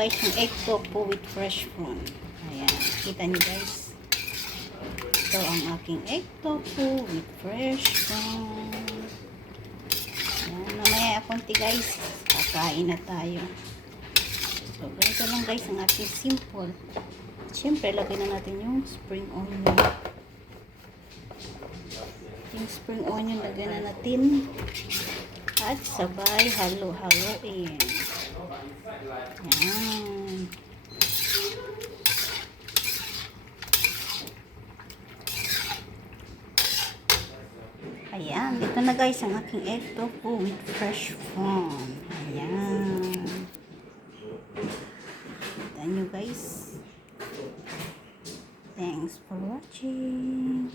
guys yung egg tofu with fresh prawn. Ayan, kita nyo guys. Ito ang aking egg tofu with fresh prawn. Ayan, mamaya konti guys, kakain na tayo. So, ganito lang guys ang ating simple. Siyempre, lagay na natin yung spring onion. Yung spring onion, lagay na natin. At sabay, halo-haloin. Ayan. Ayan, ito na guys ang aking egg tofu with fresh prawn. Ayan. Kita nyo guys. Thanks for watching.